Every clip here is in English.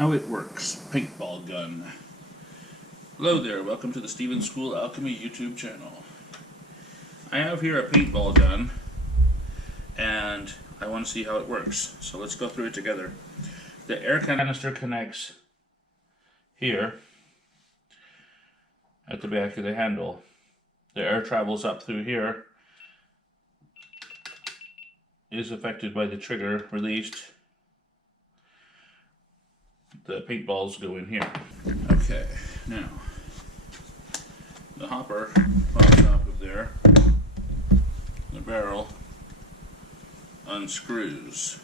How it works. Paintball gun. Hello there, welcome to the Stephen School Alchemy YouTube channel. I have here a paintball gun and I want to see how it works. So let's go through it together. The air canister connects here at the back of the handle. The air travels up through here, is affected by the trigger released. The paintballs go in here. Okay, now the hopper pops off of there. The barrel unscrews.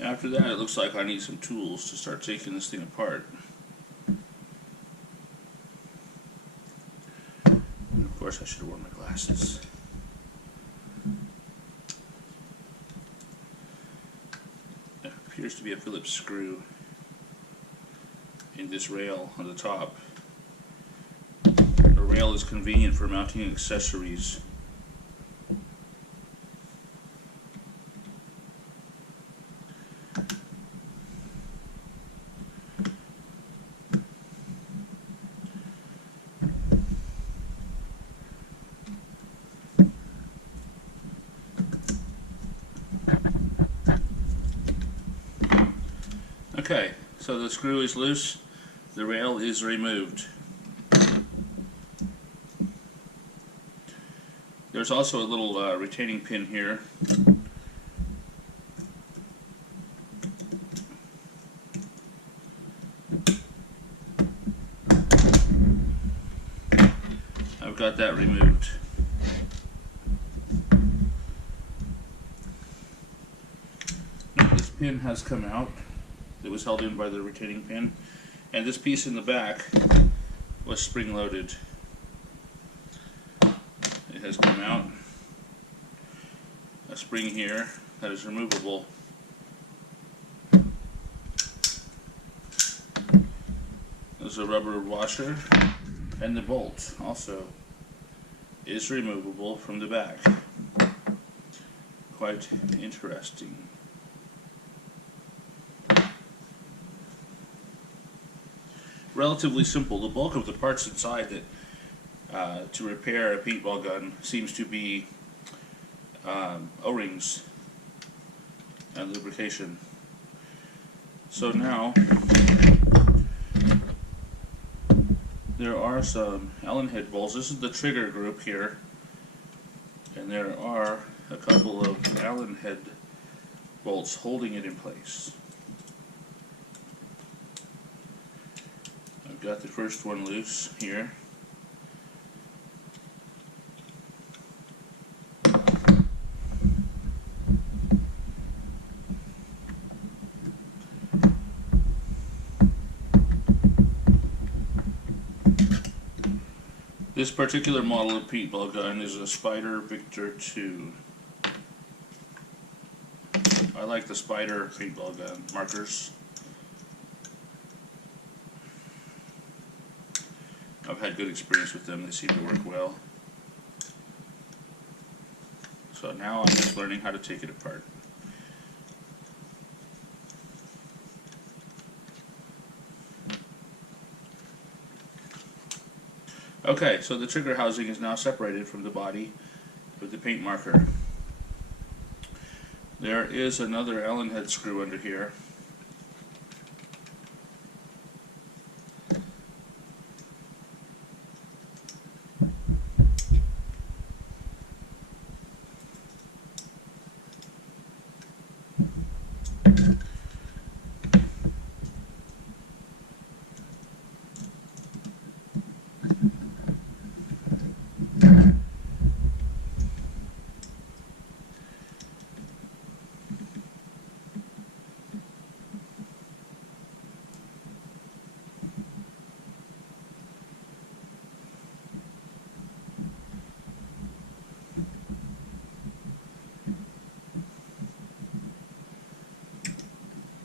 After that, it looks like I need some tools to start taking this thing apart. And of course, I should have worn my glasses. There appears to be a Phillips screw in this rail on the top. The rail is convenient for mounting accessories. Okay, so the screw is loose, the rail is removed. There's also a little retaining pin here. I've got that removed. Now this pin has come out. It was held in by the retaining pin, and this piece in the back was spring loaded. It has come out. A spring here that is removable. There's a rubber washer, and the bolt also is removable from the back. Quite interesting. Relatively simple. The bulk of the parts inside that to repair a paintball gun seems to be O-rings and lubrication. So now there are some Allen head bolts. This is the trigger group here, and there are a couple of Allen head bolts holding it in place. I've got the first one loose here. This particular model of paintball gun is a Spyder Victor 2. I like the Spyder paintball gun markers. I've had good experience with them. They seem to work well. So now I'm just learning how to take it apart. Okay, so the trigger housing is now separated from the body with the paint marker. There is another Allen head screw under here.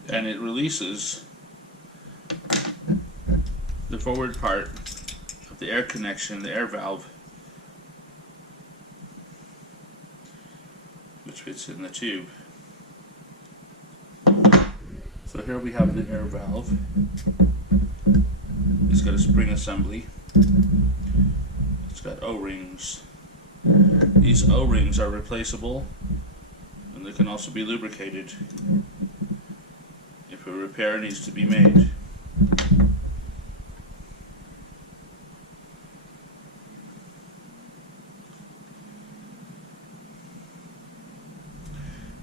And it releases the forward part of the air connection, the air valve, fits in the tube. So here we have the air valve. It's got a spring assembly. It's got O-rings. These O-rings are replaceable, and they can also be lubricated if a repair needs to be made.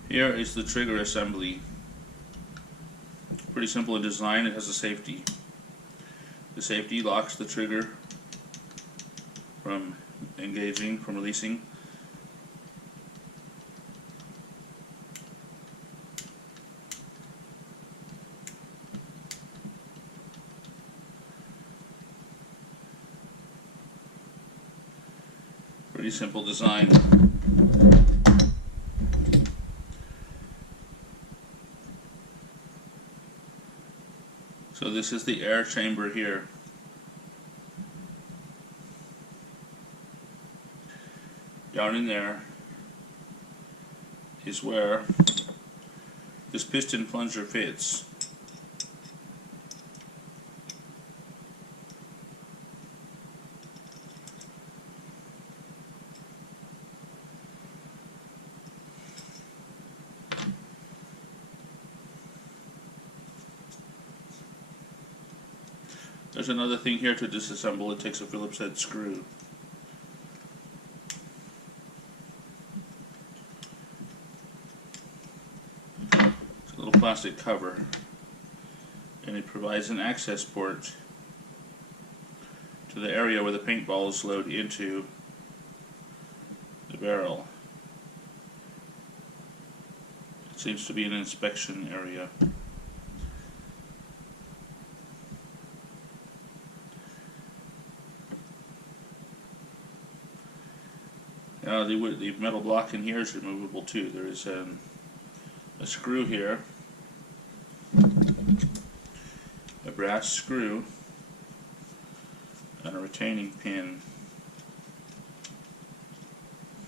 Here is the trigger assembly. Pretty simple in design. It has a safety. The safety locks the trigger from engaging, from releasing. Pretty simple design. So this is the air chamber here. Down in there is where this piston plunger fits. There's another thing here to disassemble. It takes a Phillips head screw. It's a little plastic cover, and it provides an access port to the area where the paintballs load into the barrel. It seems to be an inspection area. The metal block in here is removable too. There is a screw here, a brass screw, and a retaining pin.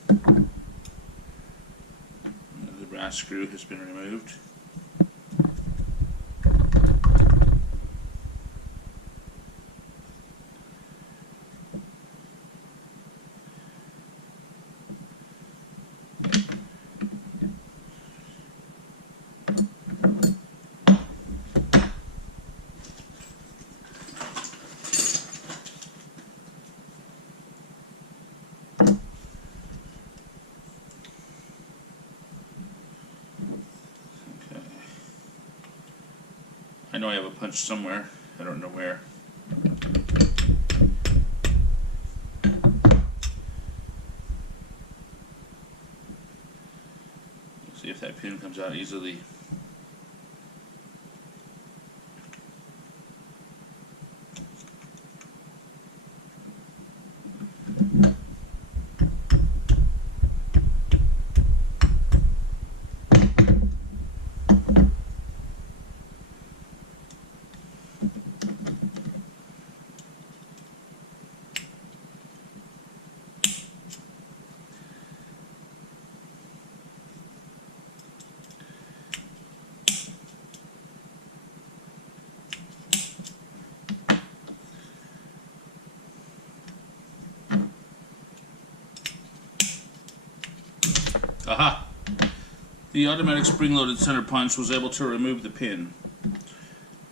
The brass screw has been removed. I know I have a punch somewhere, I don't know where. Let's see if that pin comes out easily. Aha! The automatic spring-loaded center punch was able to remove the pin.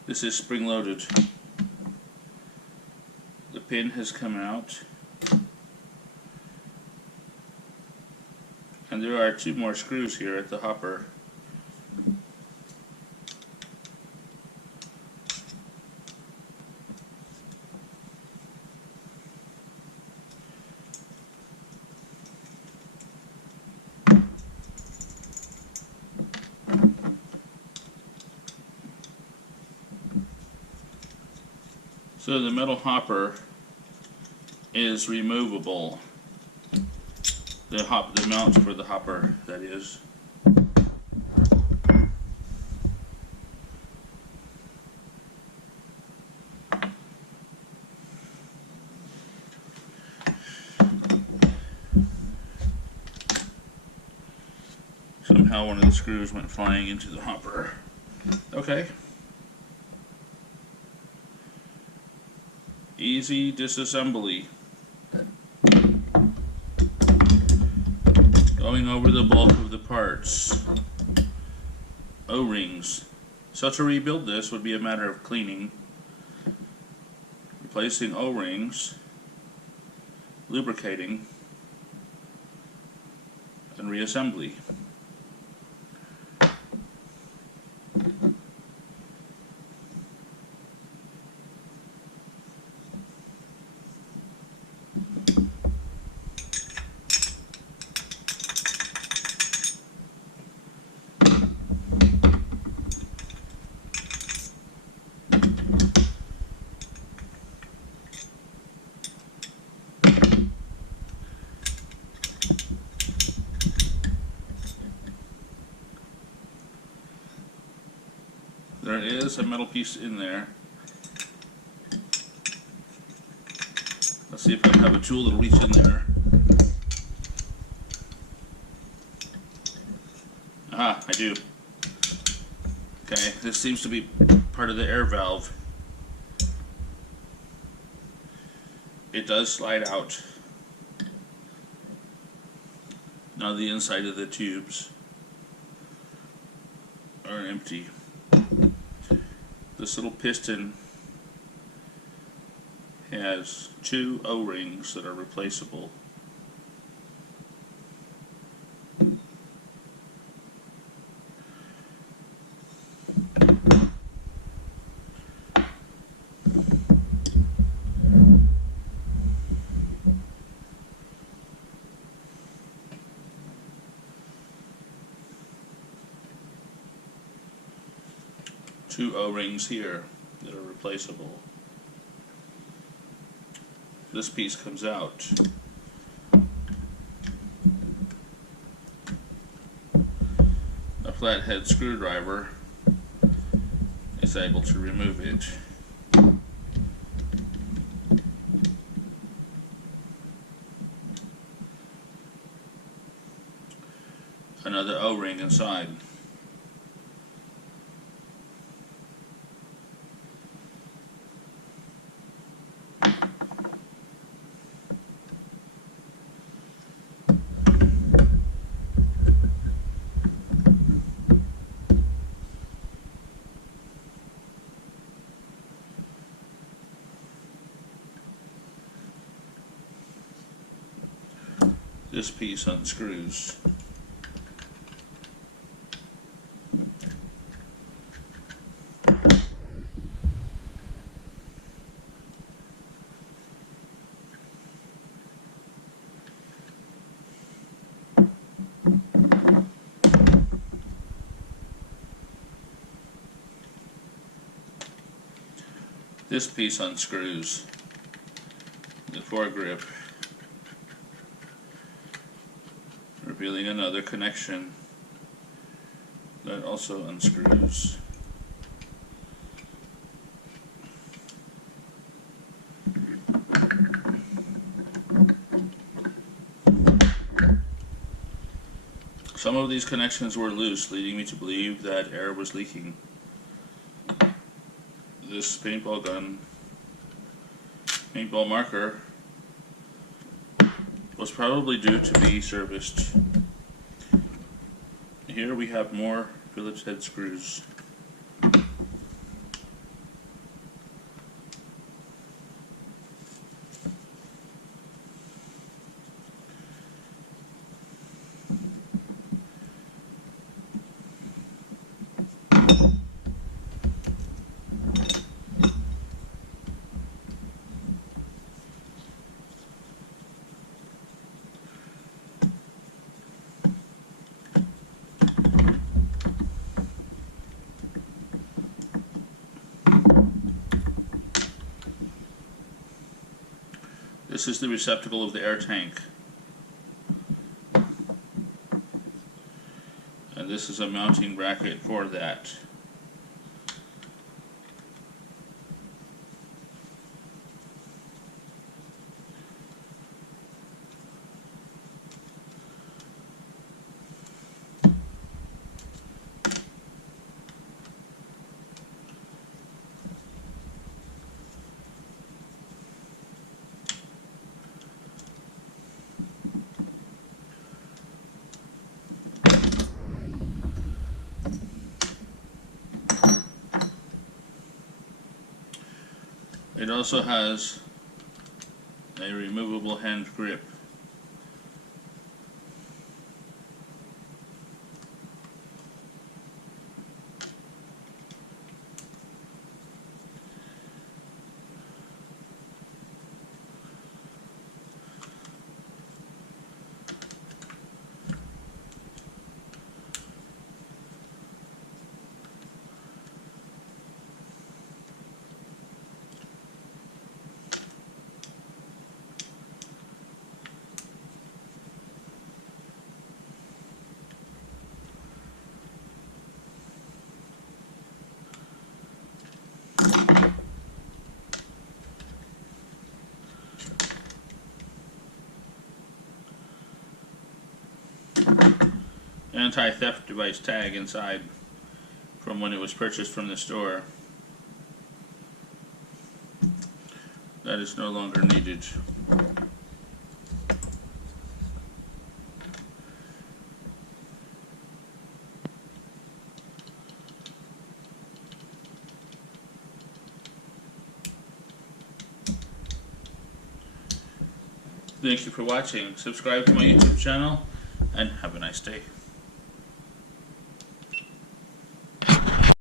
This is spring-loaded. The pin has come out. And there are two more screws here at the hopper. So the metal hopper is removable. The mount for the hopper, that is. somehow one of the screws went flying into the hopper. Okay. Easy disassembly. Going over the bulk of the parts. O-rings. So to rebuild this would be a matter of cleaning, replacing O-rings, lubricating, and reassembly. There is a metal piece in there. Let's see if I can have a tool that'll reach in there. Ah, I do. Okay, this seems to be part of the air valve. It does slide out. Now the inside of the tubes are empty. This little piston has 2 O-rings that are replaceable. Two O-rings here that are replaceable. This piece comes out. A flathead screwdriver is able to remove it. Another O-ring inside. This piece unscrews. This piece unscrews. The foregrip, revealing another connection that also unscrews. Some of these connections were loose, leading me to believe that air was leaking. This paintball gun, paintball marker, was probably due to be serviced. Here we have more Phillips head screws. This is the receptacle of the air tank. And this is a mounting bracket for that. It also has a removable hand grip. Anti-theft device tag inside from when it was purchased from the store. That is no longer needed. Thank you for watching. Subscribe to my YouTube channel and have a nice day.